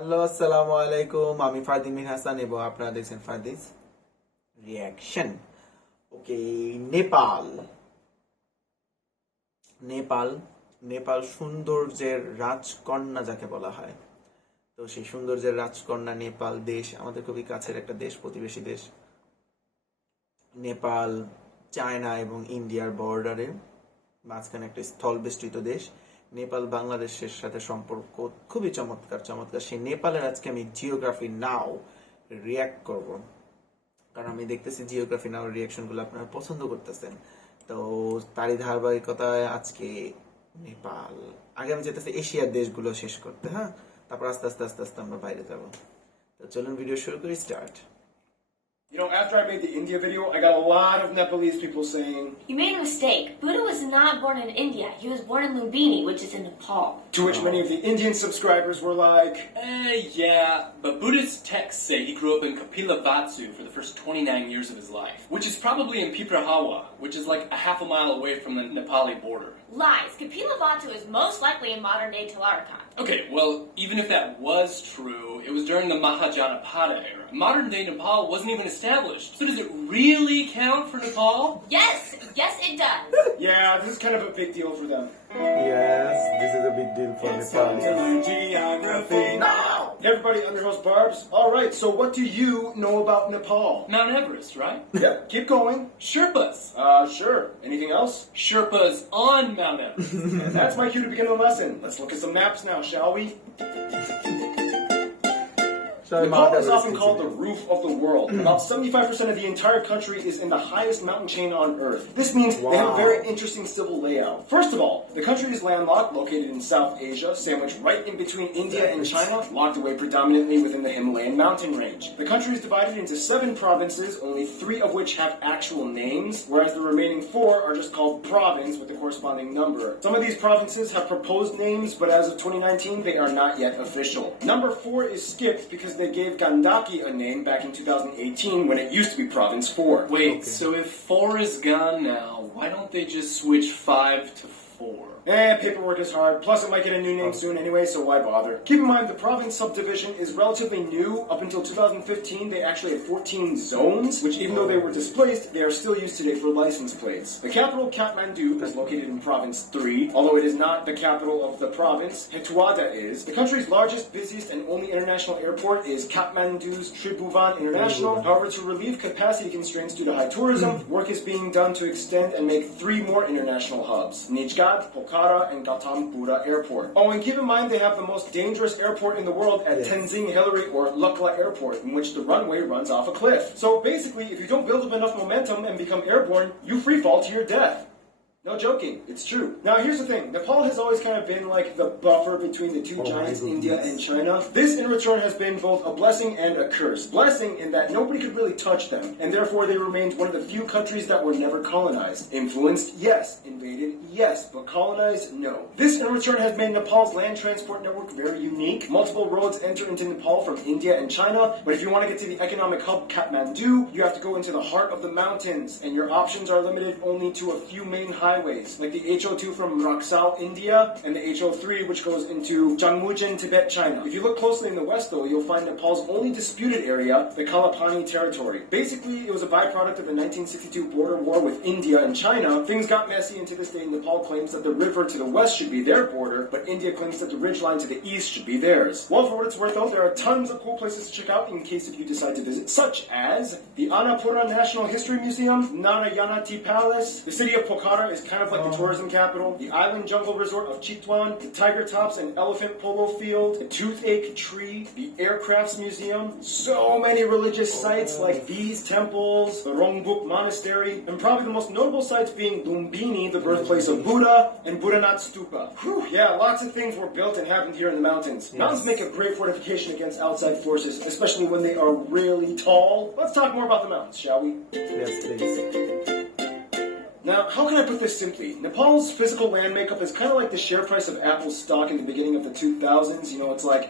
Hello আসসালামু আলাইকুম, আমি ফারদিন হাসান এবং আপনারা দেখছেন ফারদিস রিয়াকশন। ওকে, নেপাল নেপাল নেপাল সৌন্দর্যের রাজকন্যা যাকে বলা হয়। তো সেই সৌন্দর্যের রাজকন্যা নেপাল দেশ আমাদের খুবই কাছের একটা দেশ, প্রতিবেশী দেশ। নেপাল চায়না এবং ইন্ডিয়ার বর্ডারে মাঝখানে একটা স্থল বেষ্টিত দেশ। নেপাল বাংলাদেশের সাথে সম্পর্ক খুবই চমৎকার চমৎকার। সেই নেপালের আজকে আমি জিওগ্রাফি নাও রিয়াক্ট করব, কারণ আমি দেখতেছি জিওগ্রাফি নাও রিয়াকশন গুলো আপনারা পছন্দ করতেছেন। তো তারই ধারাবাহিকতায় আজকে নেপাল। আগে আমি যেতেছি এশিয়ার দেশগুলো শেষ করতে, হ্যাঁ, তারপর আস্তে আস্তে আস্তে আস্তে আমরা বাইরে যাব। তো চলুন ভিডিও শুরু করি, start. You know, after I made the India video, I got a lot of Nepalese people saying, You made a mistake. Buddha was not born in India. He was born in Lumbini, which is in Nepal. to which many of the Indian subscribers were like, Yeah, but Buddhist texts say he grew up in Kapilavatthu for the first 29 years of his life, which is probably in Piprahawa, which is like a half a mile away from the Nepali border. Lies. Kapilavatthu is most likely in modern-day Talarkan. Okay, well, even if that was true, it was during the Mahajanapada era. Modern-day Nepal wasn't even established. So does it really count for Nepal? Yes, it does. yeah, this is kind of a big deal for them. Yes, this is a big deal for Nepal. Geography now! Hey everybody, I'm your host Barbs. Alright, so what do you know about Nepal? Mount Everest, right? Yeah, keep going. Sherpas. Sure. Anything else? Sherpas on Mount Everest. And that's my cue to begin the lesson. Let's look at some maps now, shall we? Nepal is often called the roof of the world. About 75% of the entire country is in the highest mountain chain on Earth. This means they have a very interesting civil layout. First of all, the country is landlocked, located in South Asia, sandwiched right in between India and China, locked away predominantly within the Himalayan mountain range. The country is divided into 7 provinces, only 3 of which have actual names, whereas the remaining 4 are just called province with the corresponding number. Some of these provinces have proposed names, but as of 2019, they are not yet official. Number 4 is skipped because they gave Gandaki a name back in 2018 when it used to be Province 4. Wait, so if 4 is gone now, why don't they just switch 5 to 4? Paperwork is hard. Plus, it might get a new name soon anyway, so why bother? Keep in mind, the province subdivision is relatively new. Up until 2015, they actually had 14 zones, which even though they were displaced, they are still used today for license plates. The capital, Kathmandu, is located in Province 3, although it is not the capital of the province. Hetwada is. The country's largest, busiest, and only international airport is Kathmandu's Tribhuvan International. However, to relieve capacity constraints due to high tourism, work is being done to extend and make 3 more international hubs: Nijgat, Pokhara, and Gautam Buddha Airport. Oh, and keep in mind they have the most dangerous airport in the world at Tenzing Hillary or Lukla Airport, in which the runway runs off a cliff. So basically, if you don't build up enough momentum and become airborne, you free fall to your death. No joking, it's true. Now here's the thing, Nepal has always kind of been like the buffer between the two giants, India and China. This in return has been both a blessing and a curse. Blessing in that nobody could really touch them, and therefore they remained one of the few countries that were never colonized. Influenced, yes. Invaded, yes. But colonized, no. This in return has made Nepal's land transport network very unique. Multiple roads enter into Nepal from India and China, but if you want to get to the economic hub Kathmandu, you have to go into the heart of the mountains, and your options are limited only to a few main highways, like the HO2 from Raksal, India, and the HO3, which goes into Jangmujen, Tibet, China. If you look closely in the west, though, you'll find Nepal's only disputed area, the Kalapani territory. Basically, it was a byproduct of the 1962 border war with India and China. Things got messy, and to this day, Nepal claims that the river to the west should be their border, but India claims that the ridgeline to the east should be theirs. Well, for what it's worth, though, there are tons of cool places to check out in case if you decide to visit, such as the Annapurna National History Museum, Narayanati Palace. The city of Pokhara is kind of like the tourism capital, the island jungle resort of Chitwan, the tiger tops and elephant polo field, the toothache tree, the aircrafts museum, so many religious sites like these temples, the Rongbuk monastery, and probably the most notable sites being Lumbini, the birthplace of Buddha, and Buddhanath Stupa. Whew, yeah, lots of things were built and happened here in the mountains. Mountains make a great fortification against outside forces, especially when they are really tall. Let's talk more about the mountains, shall we? Yes, please. Now, how can I put this simply? Nepal's physical land makeup is kind of like the share price of Apple stock in the beginning of the 2000s. You know, it's like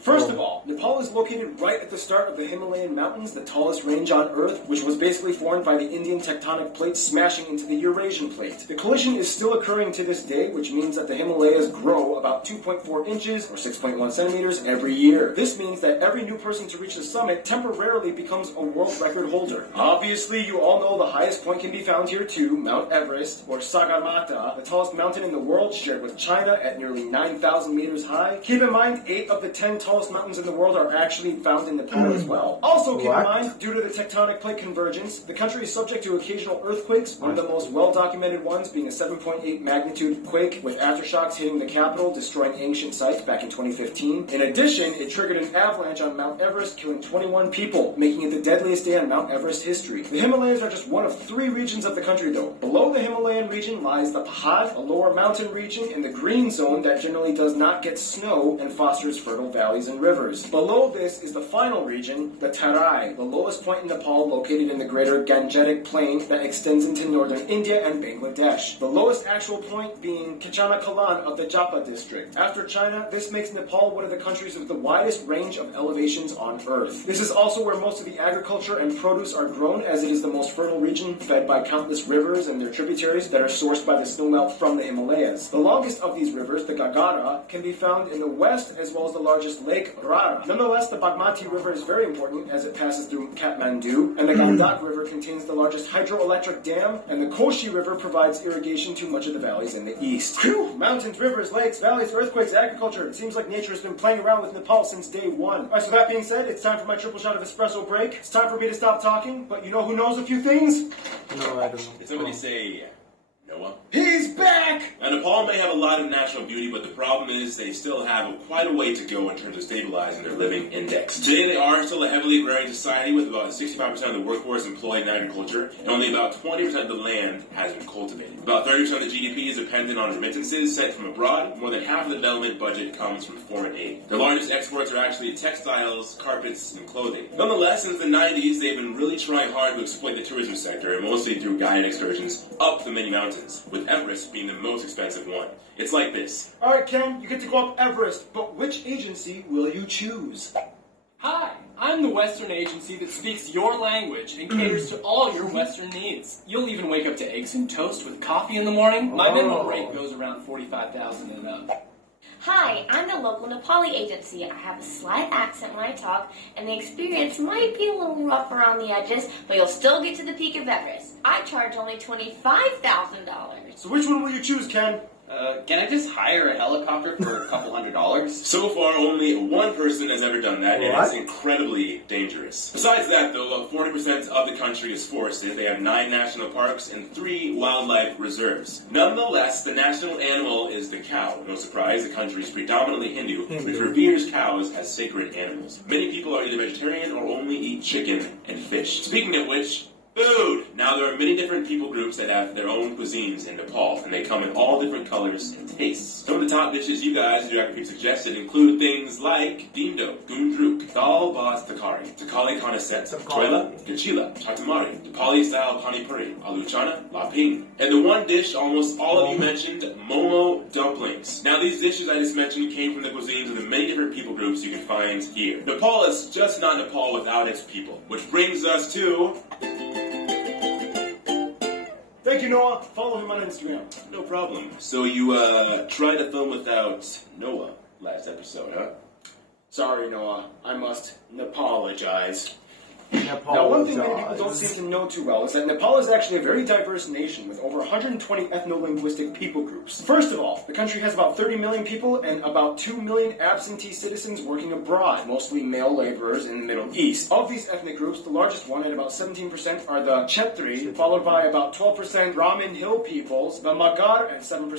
First of all, Nepal is located right at the start of the Himalayan mountains, the tallest range on Earth, which was basically formed by the Indian tectonic plate smashing into the Eurasian plate. The collision is still occurring to this day, which means that the Himalayas grow about 2.4 inches or 6.1 centimeters every year. This means that every new person to reach the summit temporarily becomes a world record holder. Obviously, you all know the highest point can be found here too, Mount Everest, or Sagarmatha, the tallest mountain in the world, shared with China at nearly 9,000 meters high. Keep in mind, 8 of the 10 tallest mountains in the world are actually found in Nepal as well. Also keep in mind, due to the tectonic plate convergence, the country is subject to occasional earthquakes, one of the most well-documented ones being a 7.8 magnitude quake with aftershocks hitting the capital, destroying ancient sites back in 2015. In addition, it triggered an avalanche on Mount Everest, killing 21 people, making it the deadliest day on Mount Everest history. The Himalayas are just one of 3 regions of the country though. Below the Himalayan region lies the Pahad, a lower mountain region in the green zone that generally does not get snow and fosters fertile valleys and rivers. Below this is the final region, the Tarai, the lowest point in Nepal located in the greater Gangetic plain that extends into northern India and Bangladesh. The lowest actual point being Kichana of the Japa district. After China, this makes Nepal one of the countries with the widest range of elevations on Earth. This is also where most of the agriculture and produce are grown, as it is the most fertile region, fed by countless rivers and their tributaries that are sourced by the snowmelt from the Himalayas. The longest of these rivers, the Gagara, can be found in the west, as well as the largest lake, Rara. Nonetheless, the Bagmati River is very important as it passes through Kathmandu, and the Gandak River contains the largest hydroelectric dam, and the Koshi River provides irrigation to much of the valleys in the east. Phew! Mountains, rivers, lakes, valleys, earthquakes, agriculture. It seems like nature has been playing around with Nepal since day one. Alright, so that being said, it's time for my triple shot of espresso break. It's time for me to stop talking, but you know who knows a few things? No, I don't know. Did somebody say Noah? He's back! Now, Nepal may have a lot of natural beauty, but the problem is they still have quite a way to go in terms of stabilizing their living index. Today, they are still a heavily agrarian society with about 65% of the workforce employed in agriculture, and only about 20% of the land has been cultivated. About 30% of the GDP is dependent on remittances sent from abroad. More than half of the development budget comes from foreign aid. Their largest exports are actually textiles, carpets, and clothing. Nonetheless, since the 90s, they've been really trying hard to exploit the tourism sector, mostly through guided excursions up the many mountains, with Everest being the most expensive one. It's like this. Alright, Ken, you get to go up Everest, but which agency will you choose? Hi, I'm the Western agency that speaks your language and caters to all your Western needs. You'll even wake up to eggs and toast with coffee in the morning. My minimum rate goes around $45,000 and up. Hi, I'm the local Nepali agency. I have a slight accent when I talk, and the experience might be a little rough around the edges, but you'll still get to the peak of Everest. I charge only $25,000. So which one will you choose, Ken? Can I just hire a helicopter for a couple $100s? So far, only one person has ever done that, and What? it's incredibly dangerous. Besides that, though, 40% of the country is forested. They have 9 national parks and 3 wildlife reserves. Nonetheless, the national animal is the cow. No surprise, the country is predominantly Hindu, which reveres cows as sacred animals. Many people are either vegetarian or only eat chicken and fish. Speaking of which, food! Now, there are many different people groups that have their own cuisines in Nepal, and they come in all different colors and tastes. Some of the top dishes you guys, Geography suggested, include things like Dindo, Gundruk, Dal Bhat Takari, Takali Kanaset, Toila, Gachila, Chatamari, Nepali-style Pani Puri, Aluchana, Laping, and the one dish almost all of you mentioned, Momo dumplings. Now, these dishes I just mentioned came from the cuisines of the many different people groups you can find here. Nepal is just not Nepal without its people, which brings us to... Thank you, Noah. Follow him on Instagram. No problem. So you, tried to film without Noah last episode, huh? Sorry, Noah. I must apologize. Nepal. Now, one thing many people don't seem to know too well is that Nepal is actually a very diverse nation with over 120 ethno-linguistic people groups. First of all, the country has about 30 million people and about 2 million absentee citizens working abroad, mostly male laborers in the Middle East. Of these ethnic groups, the largest one at about 17% are the Chetri, followed by about 12% Brahmin Hill peoples, the Magar at 7%,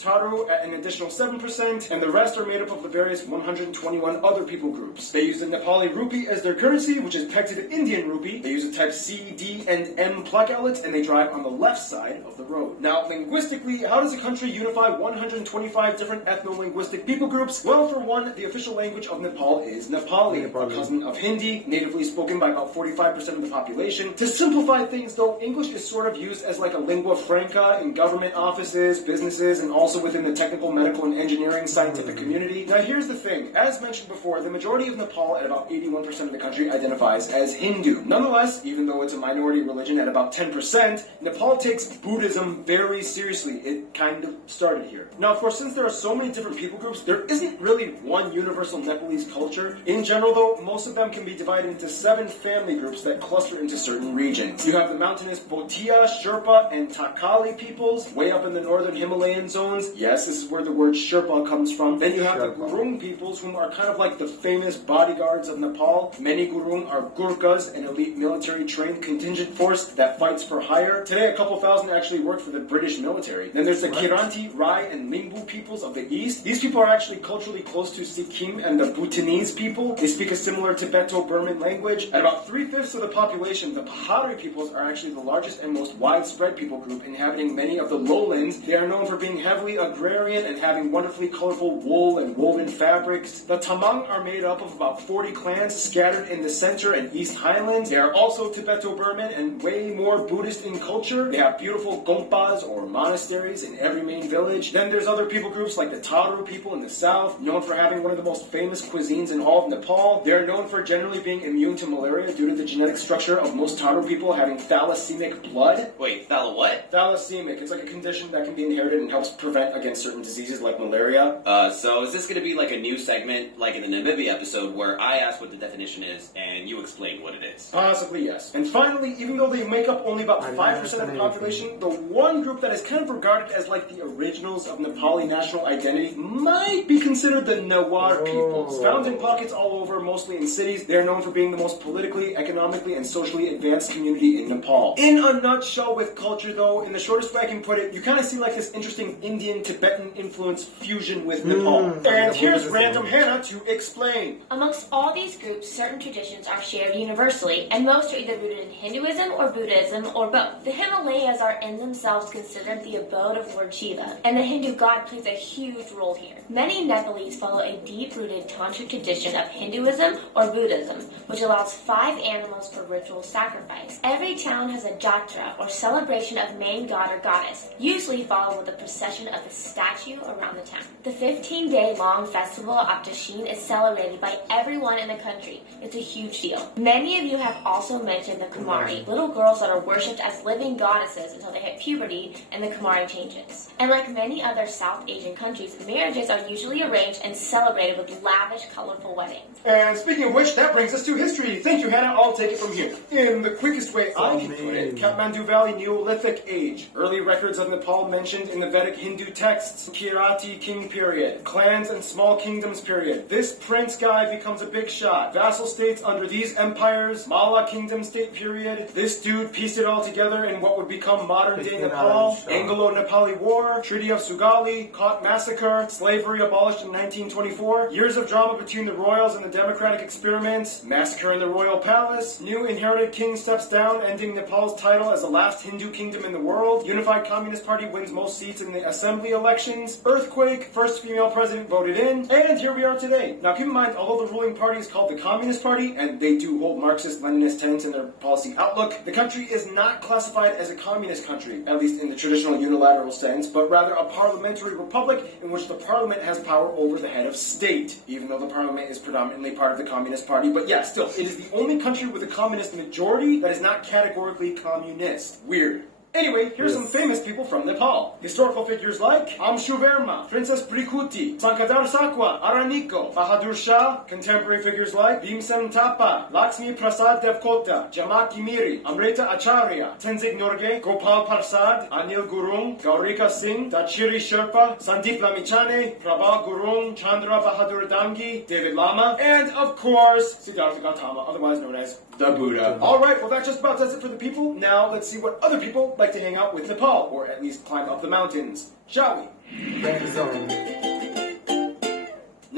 Taru at an additional 7%, and the rest are made up of the various 121 other people groups. They use the Nepali rupee as their currency, which is pegged to the Indian rupee. They use a type C, D, and M pluck outlets, and they drive on the left side of the road. Now, linguistically, how does a country unify 125 different ethno-linguistic people groups? Well, for one, the official language of Nepal is Nepali, a cousin of Hindi, natively spoken by about 45% of the population. To simplify things, though, English is sort of used as like a lingua franca in government offices, businesses, and also within the technical, medical, and engineering scientific community. Now, here's the thing. As mentioned before, the majority of Nepal, at about 81% of the country, identifies as Hindu. Nonetheless, even though it's a minority religion at about 10%, Nepal takes Buddhism very seriously. It kind of started here. Now, of course, since there are so many different people groups, there isn't really one universal Nepalese culture. In general, though, most of them can be divided into 7 family groups that cluster into certain regions. You have the mountainous Bhotia, Sherpa, and Takali peoples, way up in the northern Himalayan zones. Yes, this is where the word Sherpa comes from. Then you have the Gurung peoples, whom are kind of like the famous bodyguards of Nepal. Many Gurung are Gurkhas, an elite military-trained contingent force that fights for hire. Today, a couple thousand actually work for the British military. Then there's the Kiranti, Rai, and Lingbu peoples of the east. These people are actually culturally close to Sikkim and the Bhutanese people. They speak a similar Tibeto-Burman language. At about 3/5 of the population, the Pahari peoples are actually the largest and most widespread people group, inhabiting many of the lowlands. They are known for being heavily agrarian and having wonderfully colorful wool and woven fabrics. The Tamang are made up of about 40 clans scattered in the center and east highlands. They are also Tibeto-Burman and way more Buddhist in culture. They have beautiful gompas or monasteries in every main village. Then there's other people groups like the Taru people in the south, known for having one of the most famous cuisines in all of Nepal. They're known for generally being immune to malaria due to the genetic structure of most Taru people having thalassemic blood. Wait, what? Thalassemic. It's like a condition that can be inherited and helps prevent against certain diseases like malaria. So is this going to be like a new segment, like in the Namibia episode, where I ask what the definition is and you explain what it is? Possibly, yes. And finally, even though they make up only about 5% of the population, the one group that is kind of regarded as like the originals of Nepali national identity might be considered the Newar peoples. Found in pockets all over, mostly in cities, they are known for being the most politically, economically, and socially advanced community in Nepal. In a nutshell with culture, though, in the shortest way I can put it, you kind of see like this interesting Indian-Tibetan influence fusion with Nepal. And here's Random Hannah to explain. Amongst all these groups, certain traditions are shared universally, and most are either rooted in Hinduism or Buddhism or both. The Himalayas are in themselves considered the abode of Lord Shiva, and the Hindu god plays a huge role here. Many Nepalese follow a deep-rooted tantric tradition of Hinduism or Buddhism, which allows 5 animals for ritual sacrifice. Every town has a jatra, or celebration of main god or goddess, usually followed with a procession of a statue around the town. The 15-day-long festival of Tashin is celebrated by everyone in the country. It's a huge deal. Many of you have also mentioned the Kumari, little girls that are worshipped as living goddesses until they hit puberty and the Kumari changes. And like many other South Asian countries, marriages are usually arranged and celebrated with lavish, colorful weddings. And speaking of which, that brings us to history. Thank you, Hannah. I'll take it from here. In the quickest way I can put it, Kathmandu Valley Neolithic Age. Early records of Nepal mentioned in the Vedic Hindu texts. Kirati King period. Clans and small kingdoms period. This prince guy becomes a big shot. Vassal states under these empires. Mala Kingdom state period. This dude pieced it all together in what would become modern-day Nepal. Anglo-Nepali War. Treaty of Sugali. Caught massacre. Slavery abolished in 1924. Years of drama between the royals and the democratic experiments. Massacre in the royal palace. New inherited king steps down, ending Nepal's title as the last Hindu kingdom in the world. Unified Communist Party wins most seats in the assembly elections. Earthquake. First female president voted in. And here we are today. Now keep in mind, although the ruling party is called the Communist Party, and they do hold Marxist-Leninist tenets in their policy outlook, the country is not classified as a communist country, at least in the traditional unilateral sense, but rather a parliamentary republic in which the parliament has power over the head of state, even though the parliament is predominantly part of the Communist Party. But yeah, still, it is the only country with a communist majority that is not categorically communist. Weird. Anyway, here's some famous people from Nepal. Historical figures like Amshu Verma, Princess Prikuti, Sankadar Sakwa, Araniko, Bahadur Shah. Contemporary figures like Bhimsen Thapa, Lakshmi Prasad Devkota, Jamaki Miri, Amrita Acharya, Tenzing Norgay, Gopal Parsad, Anil Gurung, Gaurika Singh, Dachiri Sherpa, Sandeep Lamichane, Prabal Gurung, Chandra Bahadur Dangi, David Lama, and of course, Siddhartha Gautama, otherwise known as the Buddha. Alright, well that just about does it for the people. Now let's see what other people like to hang out with Nepal, or at least climb up the mountains. Shall we? Friend zone.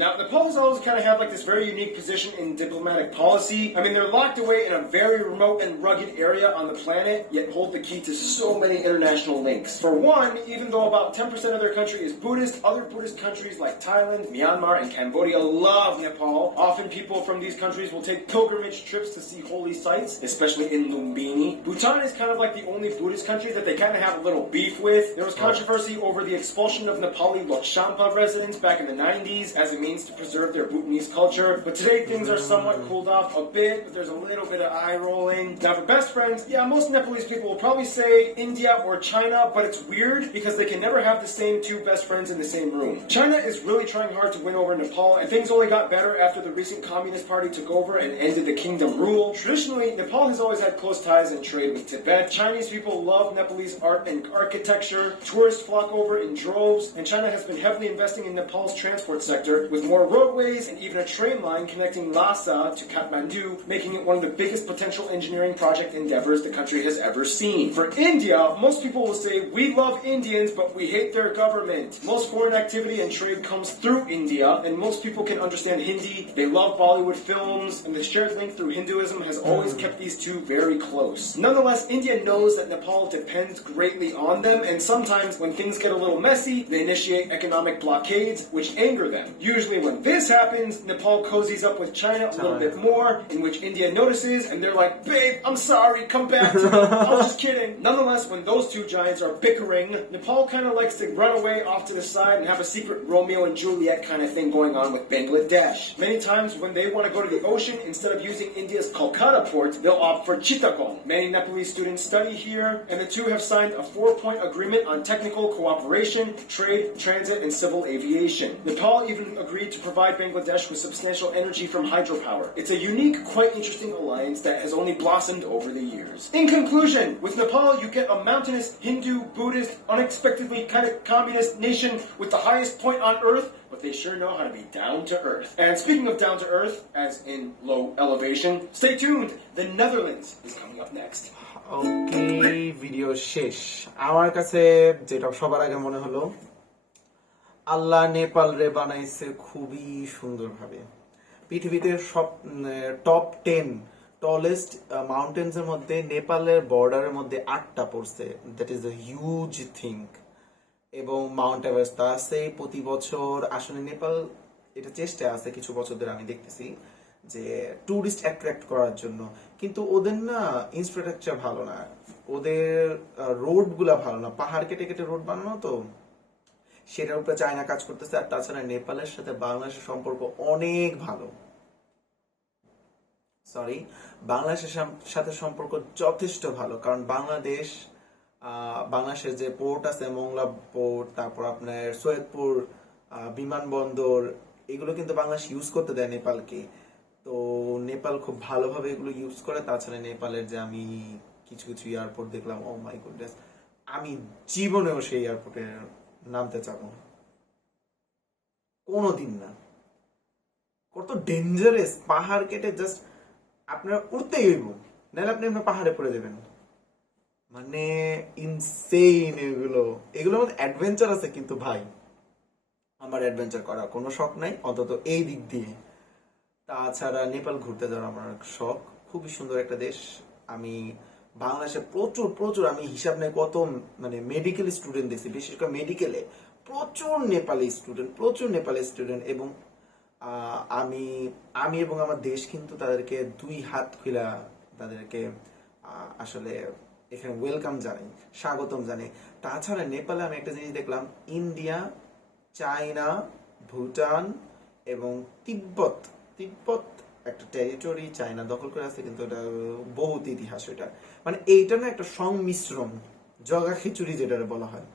Now, Nepal has always kind of had like this very unique position in diplomatic policy. I mean, they're locked away in a very remote and rugged area on the planet, yet hold the key to so many international links. For one, even though about 10% of their country is Buddhist, other Buddhist countries like Thailand, Myanmar, and Cambodia love Nepal. Often people from these countries will take pilgrimage trips to see holy sites, especially in Lumbini. Bhutan is kind of like the only Buddhist country that they kind of have a little beef with. There was controversy over the expulsion of Nepali Lhotshampa residents back in the 90s as a means to preserve their Bhutanese culture. But today things are somewhat cooled off a bit, but there's a little bit of eye rolling. Now for best friends, yeah, most Nepalese people will probably say India or China, but it's weird because they can never have the same two best friends in the same room. China is really trying hard to win over Nepal, and things only got better after the recent Communist Party took over and ended the kingdom rule. Traditionally, Nepal has always had close ties and trade with Tibet. Chinese people love Nepalese art and architecture. Tourists flock over in droves, and China has been heavily investing in Nepal's transport sector with more roadways and even a train line connecting Lhasa to Kathmandu, making it one of the biggest potential engineering project endeavors the country has ever seen. For India, most people will say, we love Indians, but we hate their government. Most foreign activity and trade comes through India, and most people can understand Hindi. They love Bollywood films, and the shared link through Hinduism has always kept these two very close. Nonetheless, India knows that Nepal depends greatly on them, and sometimes when things get a little messy, they initiate economic blockades, which anger them. Usually when this happens, Nepal cozies up with China a little bit more, in which India notices, and they're like, babe, I'm sorry, come back to me. I was just kidding. Nonetheless, when those two giants are bickering, Nepal kind of likes to run away off to the side and have a secret Romeo and Juliet kind of thing going on with Bangladesh. Many times when they want to go to the ocean, instead of using India's Kolkata port, they'll opt for Chittagong. Many Nepalese students study here, and the two have signed a 4-point agreement on technical cooperation, trade, transit, and civil aviation. Nepal even agreed to provide Bangladesh with substantial energy from hydropower. It's a unique, quite interesting alliance that has only blossomed over the years. In conclusion, with Nepal, you get a mountainous, Hindu, Buddhist, unexpectedly kind of communist nation with the highest point on earth, but they sure know how to be down to earth. And speaking of down to earth, as in low elevation, stay tuned. The Netherlands is coming up next. Okay, video শেষ। আমার কাছে যেটা সবার আগে মনে হলো, আল্লাহ নেপাল রে বানাইছে খুবই সুন্দরভাবে। পৃথিবীতে সব টপ 10 টলেস্ট মাউন্টেন্স এর মধ্যে নেপালের বর্ডারের মধ্যে 8টা পড়ছে। That is a huge thing. এবং মাউন্ট এভারেস্ট আছে প্রতি বছর। আসলে নেপাল এটা চেষ্টা আছে কিছু বছর ধরে, আমি দেখতেছি যে টুরিস্ট অ্যাট্রাক্ট করার জন্য, কিন্তু ওদের না ইনফ্রাস্ট্রাকচার ভালো না, ওদের রোড গুলা ভালো না, পাহাড় কেটে কেটে রোড বানানো, তো সেটার উপরে চায়না কাজ করতেছে। আর তাছাড়া নেপালের সাথে বাংলাদেশের সম্পর্ক অনেক ভালো, বাংলাদেশের সাথে সম্পর্ক যথেষ্ট ভালো, কারণ বাংলাদেশের যে পোর্ট আছে, মোংলা পোর্ট, তারপর আপনার সৈয়দপুর বিমানবন্দর, এগুলো কিন্তু বাংলাদেশ ইউজ করতে দেয় নেপালকে। তো নেপাল খুব ভালোভাবে এগুলো ইউজ করে। তাছাড়া নেপালের যে আমি কিছু কিছু এয়ারপোর্ট দেখলাম, ও মাই গুডনেস, আমি জীবনেও সেই এয়ারপোর্টে নামতে চাবো কোনোদিন না। কত ডেঞ্জারাস, পাহাড় কেটে জাস্ট আপনার উঠতেই হইব, নাহলে আপনি পাহাড়ে পড়ে দেবেন। মানে ইনসেইন এগুলোর মধ্যে অ্যাডভেঞ্চার আছে, কিন্তু ভাই আমার অ্যাডভেঞ্চার করার কোনো শখ নাই, অন্তত এই দিক দিয়ে। তাছাড়া নেপাল ঘুরতে যাওয়ার আমার শখ। খুবই সুন্দর একটা দেশ। আমি বাংলাদেশে প্রচুর আমি হিসাব নেই কত মানে মেডিকেল স্টুডেন্ট দেখছি, বিশেষ করে মেডিকেলে প্রচুর নেপালি স্টুডেন্ট, এবং আমি এবং আমার দেশ কিন্তু তাদেরকে 2 হাত খুলা তাদেরকে আসলে এখানে ওয়েলকাম জানাই, স্বাগতম জানাই। তাছাড়া নেপালে আমি একটা জিনিস দেখলাম, ইন্ডিয়া, চায়না, ভুটান এবং তিব্বত একটা টেরিটরি চায়না দখল করে আছে, কিন্তু এটা বহুত ইতিহাস। এটা মানে এইটা না একটা সংমিশ্রণ, জগা খিচুড়ি যেটা বলা হয়।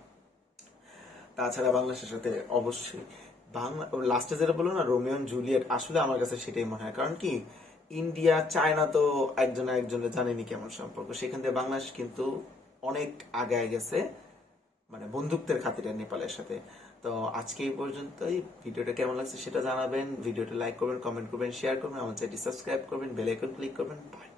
তাছাড়া বাংলাদেশের সাথে অবশ্যই লাস্টে যেটা বললো না, রোমিও এন্ড জুলিয়েট, আসলে আমার কাছে সেটাই মনে হয়। কারণ কি, ইন্ডিয়া চায়না তো একজনের জানেনি কেমন সম্পর্ক, সেখান থেকে বাংলাদেশ কিন্তু অনেক আগায় গেছে, মানে বন্ধুত্বের খাতিরে নেপালের সাথে। তো আজকে এই পর্যন্তই। ভিডিওটা কেমন লাগছে সেটা জানাবেন, ভিডিওটা লাইক করবেন, কমেন্ট করবেন, শেয়ার করবেন, আমার চ্যানেলটি সাবস্ক্রাইব করবেন, বেল আইকন ক্লিক করবেন। বাই।